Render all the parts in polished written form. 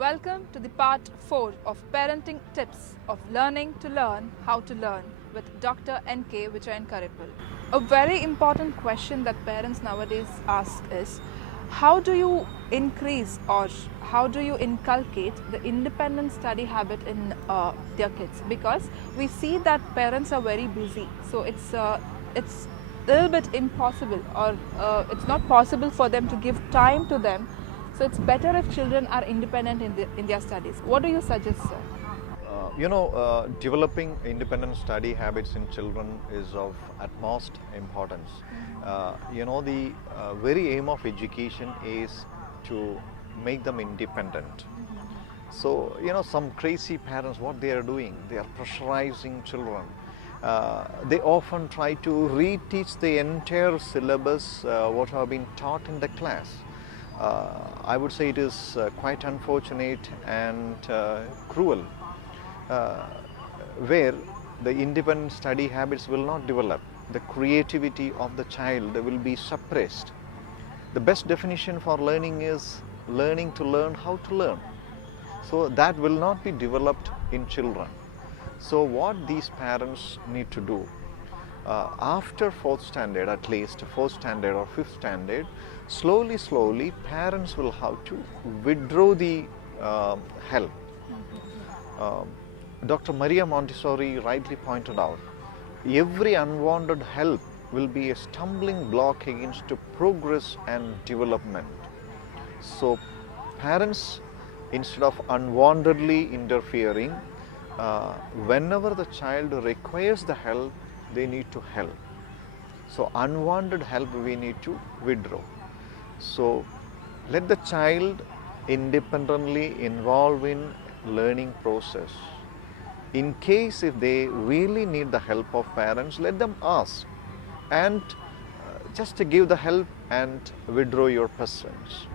Welcome to the part 4 of Parenting Tips of Learning to Learn How to Learn with Dr. N.K. Vijayan Karipal. A very important question that parents nowadays ask is, how do you increase or how do you inculcate the independent study habit in their kids? Because we see that parents are very busy, so it's a little bit impossible, or it's not possible for them to give time to them. So it's better if children are independent in their studies. What do you suggest, sir? Developing independent study habits in children is of utmost importance. The very aim of education is to make them independent. So, some crazy parents, what they are doing, they are pressurizing children. They often try to reteach the entire syllabus, what have been taught in the class. I would say it is quite unfortunate and cruel, where the independent study habits will not develop. The creativity of the child will be suppressed. The best definition for learning is learning to learn how to learn. So that will not be developed in children. So what these parents need to do, after 4th standard, at least 4th standard or 5th standard, slowly parents will have to withdraw the help. Dr. Maria Montessori rightly pointed out, every unwanted help will be a stumbling block against progress and development. So parents, instead of unwantedly interfering, whenever the child requires the help, they need to help. So unwanted help we need to withdraw. So let the child independently involve in learning process. In case if they really need the help of parents, let them ask, and just to give the help and withdraw your presence.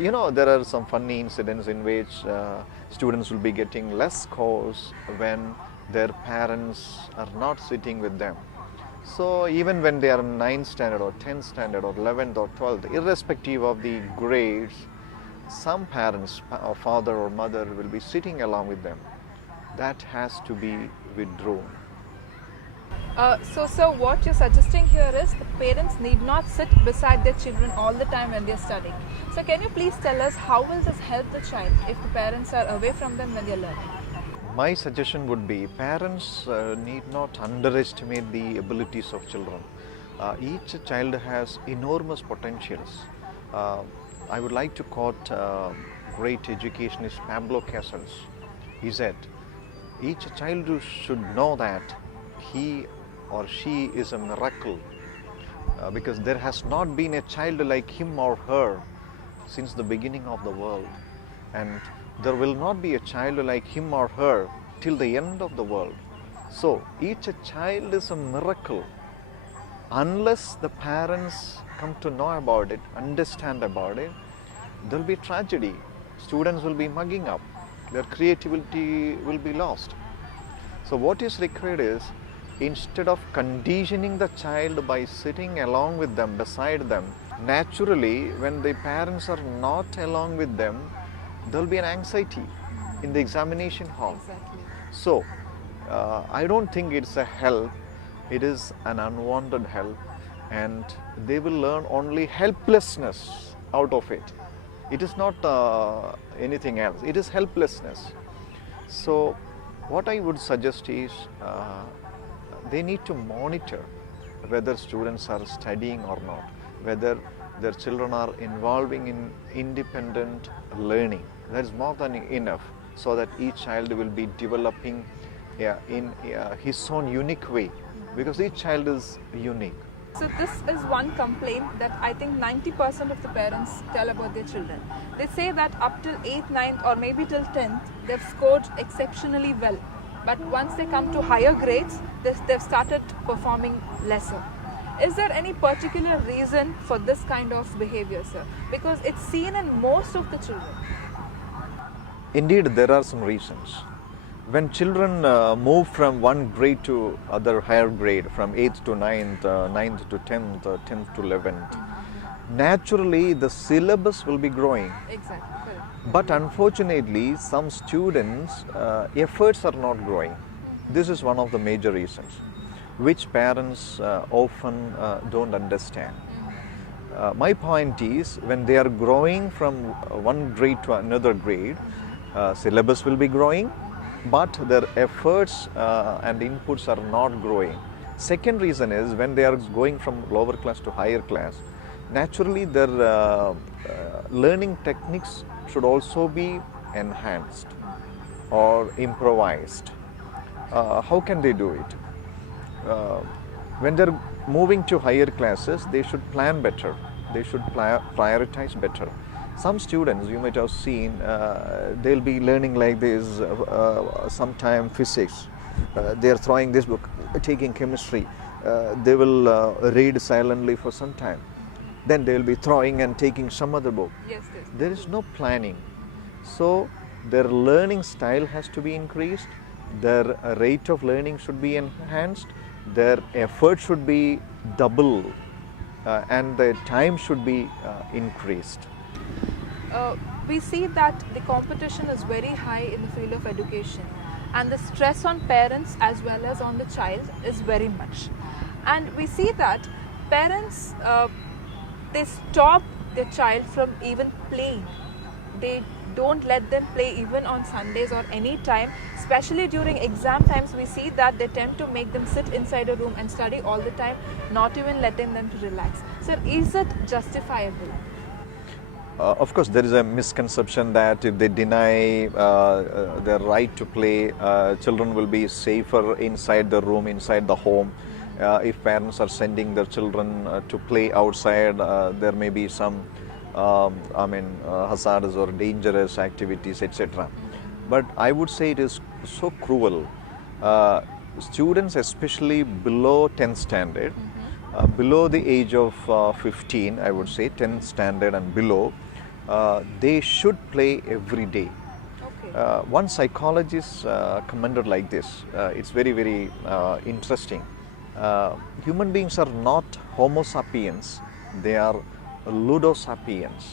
There are some funny incidents in which students will be getting less scores when their parents are not sitting with them. So even when they are in 9th standard or 10th standard or 11th or 12th, irrespective of the grades, some parents, or father or mother, will be sitting along with them. That has to be withdrawn. So what you're suggesting here is the parents need not sit beside their children all the time when they're studying. So can you please tell us how will this help the child if the parents are away from them when they're learning? My suggestion would be parents need not underestimate the abilities of children. Each child has enormous potentials. I would like to quote great educationist Pablo Casals. He said, each child should know that he or she is a miracle, because there has not been a child like him or her since the beginning of the world, and there will not be a child like him or her till the end of the world. So each child is a miracle. Unless the parents come to know about it, understand about it, there will be tragedy. Students will be mugging up. Their creativity will be lost. So what is required is, instead of conditioning the child by sitting along with them, beside them, naturally when the parents are not along with them, there will be an anxiety in the examination hall. Exactly. So I don't think it's a help, it is an unwanted help, and they will learn only helplessness out of it. It is not anything else, it is helplessness. So what I would suggest is, they need to monitor whether students are studying or not, whether their children are involving in independent learning. That is more than enough, so that each child will be developing in his own unique way, because each child is unique. So this is one complaint that I think 90% of the parents tell about their children. They say that up till 8th, 9th or maybe till 10th, they've scored exceptionally well. But once they come to higher grades, they've started performing lesser. Is there any particular reason for this kind of behavior, sir? Because it's seen in most of the children. Indeed, there are some reasons. When children move from one grade to other higher grade, from 8th to 9th, 9th to 10th, 10th to 11th, naturally the syllabus will be growing. Exactly. But unfortunately, some students' efforts are not growing. This is one of the major reasons, which parents often don't understand. My point is, when they are growing from one grade to another grade, syllabus will be growing, but their efforts and inputs are not growing. Second reason is, when they are going from lower class to higher class, naturally their learning techniques should also be enhanced or improvised. How can they do it? When they're moving to higher classes, they should plan better. They should prioritize better. Some students, you might have seen, they'll be learning like this, sometime physics. They're throwing this book, taking chemistry. They will read silently for some time. Then they will be throwing and taking some other book. Yes, yes. There is no planning. So their learning style has to be increased. Their rate of learning should be enhanced. Their effort should be double, and the time should be increased. We see that the competition is very high in the field of education, and the stress on parents as well as on the child is very much. And we see that parents, they stop their child from even playing. They don't let them play even on Sundays or any time, especially during exam times. We see that they tend to make them sit inside a room and study all the time, not even letting them to relax. So is it justifiable? Of course, there is a misconception that if they deny their right to play, children will be safer inside the room, inside the home. If parents are sending their children to play outside, there may be some hazardous or dangerous activities, etc. But I would say it is so cruel. Students, especially below 10th standard, below the age of 15, I would say 10th standard and below, they should play every day. Okay. One psychologist commented like this. It's very, very interesting. Human beings are not Homo sapiens, they are ludosapiens,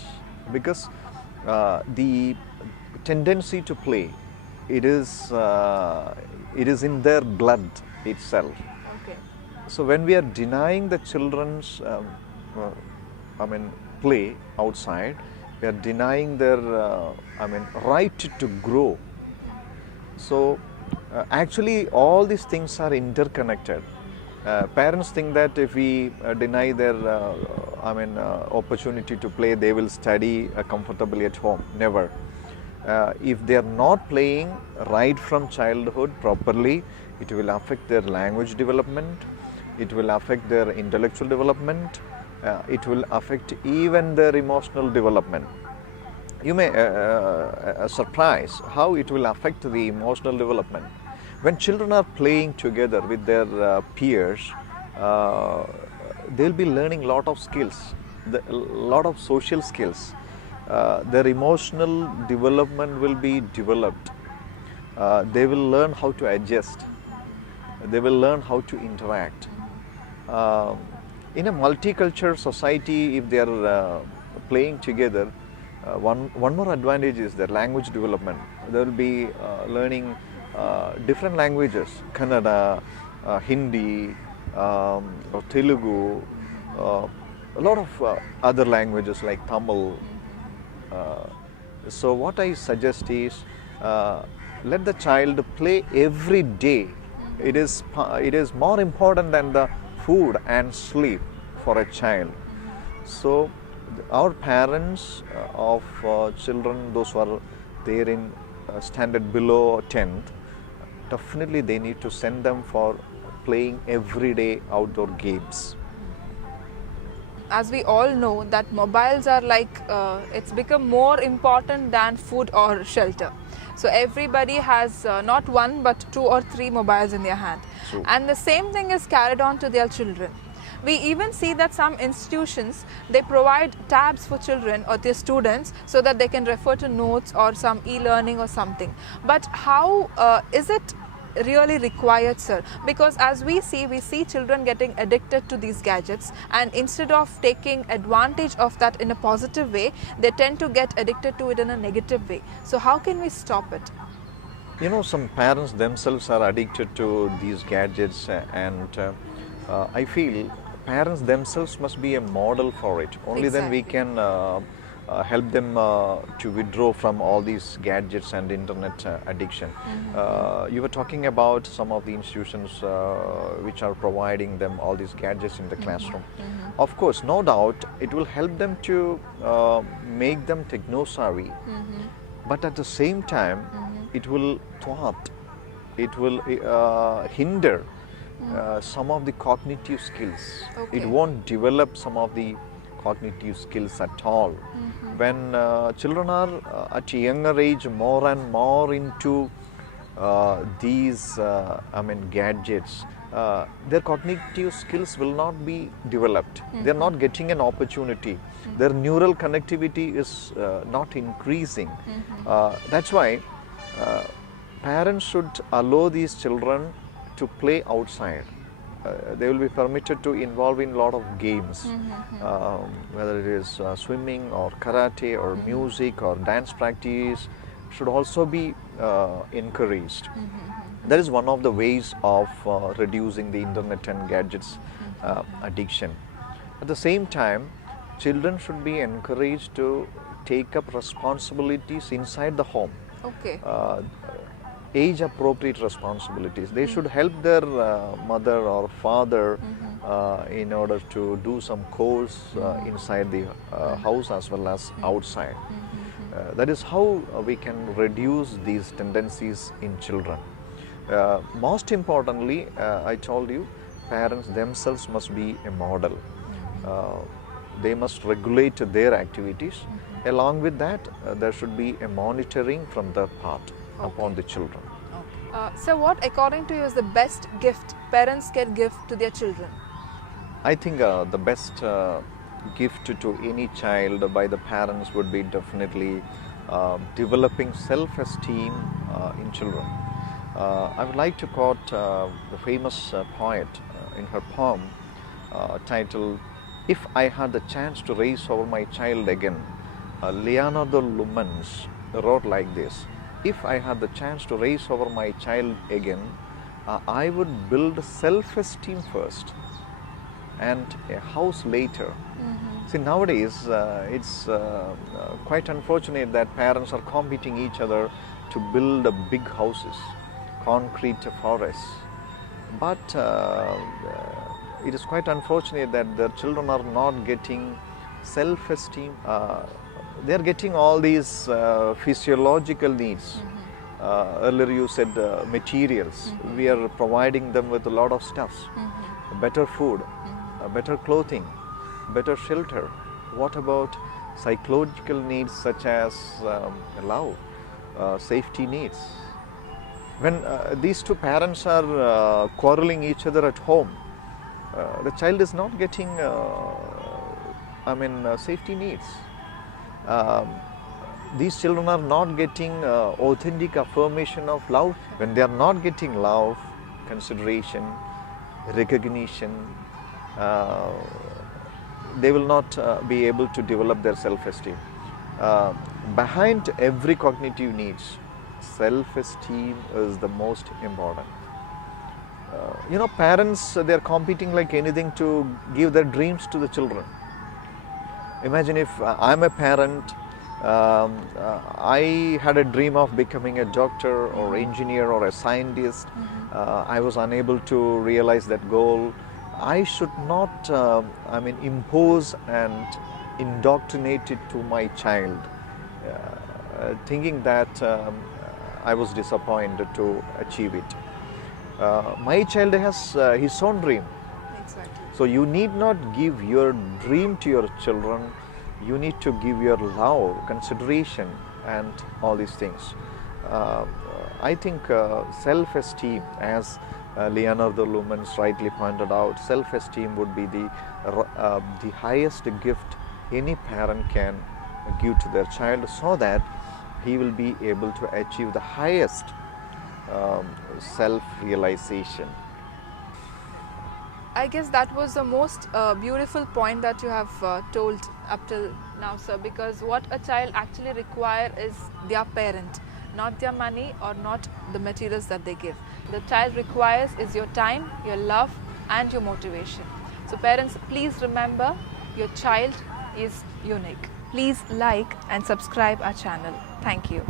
because the tendency to play, it is in their blood itself. Okay. So when we are denying the children's play outside, we are denying their right to grow. So actually all these things are interconnected. Parents think that if we deny their opportunity to play, they will study comfortably at home. Never. If they are not playing right from childhood properly, it will affect their language development, it will affect their intellectual development, it will affect even their emotional development. You may surprise how it will affect the emotional development. When children are playing together with their peers, they will be learning a lot of skills, a lot of social skills. Their emotional development will be developed. They will learn how to adjust. They will learn how to interact. In a multicultural society, if they are playing together, one more advantage is their language development. They will be learning different languages, Kannada, Hindi, or Telugu, a lot of other languages like Tamil. So what I suggest is, let the child play every day. It is more important than the food and sleep for a child. So our parents of children, those who are there in standard below 10th, definitely they need to send them for playing everyday outdoor games. As we all know that mobiles are like, it's become more important than food or shelter. So everybody has not one but 2 or 3 mobiles in their hand. True. And the same thing is carried on to their children. We even see that some institutions, they provide tabs for children or their students so that they can refer to notes or some e-learning or something. But how is it really required, sir? Because as we see children getting addicted to these gadgets, and instead of taking advantage of that in a positive way, they tend to get addicted to it in a negative way. So how can we stop it? You know, some parents themselves are addicted to these gadgets, and I feel parents themselves must be a model for it. Only then we Exactly. can help them to withdraw from all these gadgets and internet addiction. You were talking about some of the institutions which are providing them all these gadgets in the classroom. Of course, no doubt, it will help them to make them techno-savvy, but at the same time, it will thwart, it will hinder some of the cognitive skills. Okay. It won't develop some of the cognitive skills at all. When children are at a younger age more and more into these gadgets, their cognitive skills will not be developed. They are not getting an opportunity. Their neural connectivity is not increasing. That's why parents should allow these children to play outside. They will be permitted to involve in a lot of games, whether it is swimming or karate or music or dance practice, should also be encouraged. That is one of the ways of reducing the internet and gadgets addiction. At the same time, children should be encouraged to take up responsibilities inside the home. Okay. Age appropriate responsibilities. They should help their mother or father in order to do some course inside the house as well as outside. That is how we can reduce these tendencies in children. Most importantly, I told you, parents themselves must be a model. They must regulate their activities. Along with that, there should be a monitoring from their part upon the children. So what, according to you, is the best gift parents can give to their children? I think the best gift to any child by the parents would be definitely developing self-esteem in children. I would like to quote the famous poet in her poem titled, "If I had the chance to raise over my child again." Leonardo Loomans wrote like this: "If I had the chance to raise over my child again, I would build self-esteem first and a house later." See, nowadays it's quite unfortunate that parents are competing each other to build big houses, concrete forests. But it is quite unfortunate that their children are not getting self-esteem. They are getting all these physiological needs. Earlier you said materials. We are providing them with a lot of stuffs, better food, better clothing, better shelter. What about psychological needs such as love, safety needs? When these two parents are quarreling each other at home, the child is not getting safety needs. These children are not getting authentic affirmation of love. When they are not getting love, consideration, recognition, they will not be able to develop their self-esteem. Behind every cognitive needs, self-esteem is the most important. Parents, they are competing like anything to give their dreams to the children. Imagine if I'm a parent, I had a dream of becoming a doctor or engineer or a scientist. I was unable to realize that goal. I should not impose and indoctrinate it to my child, thinking that I was disappointed to achieve it. My child has his own dream. Exactly. So you need not give your dream to your children. You need to give your love, consideration, and all these things. I think self-esteem, as Leonardo Loomans rightly pointed out, self-esteem would be the highest gift any parent can give to their child, so that he will be able to achieve the highest self-realization. I guess that was the most beautiful point that you have told up till now, sir, because what a child actually requires is their parent, not their money or not the materials that they give. The child requires is your time, your love and your motivation. So parents, please remember your child is unique. Please like and subscribe our channel. Thank you.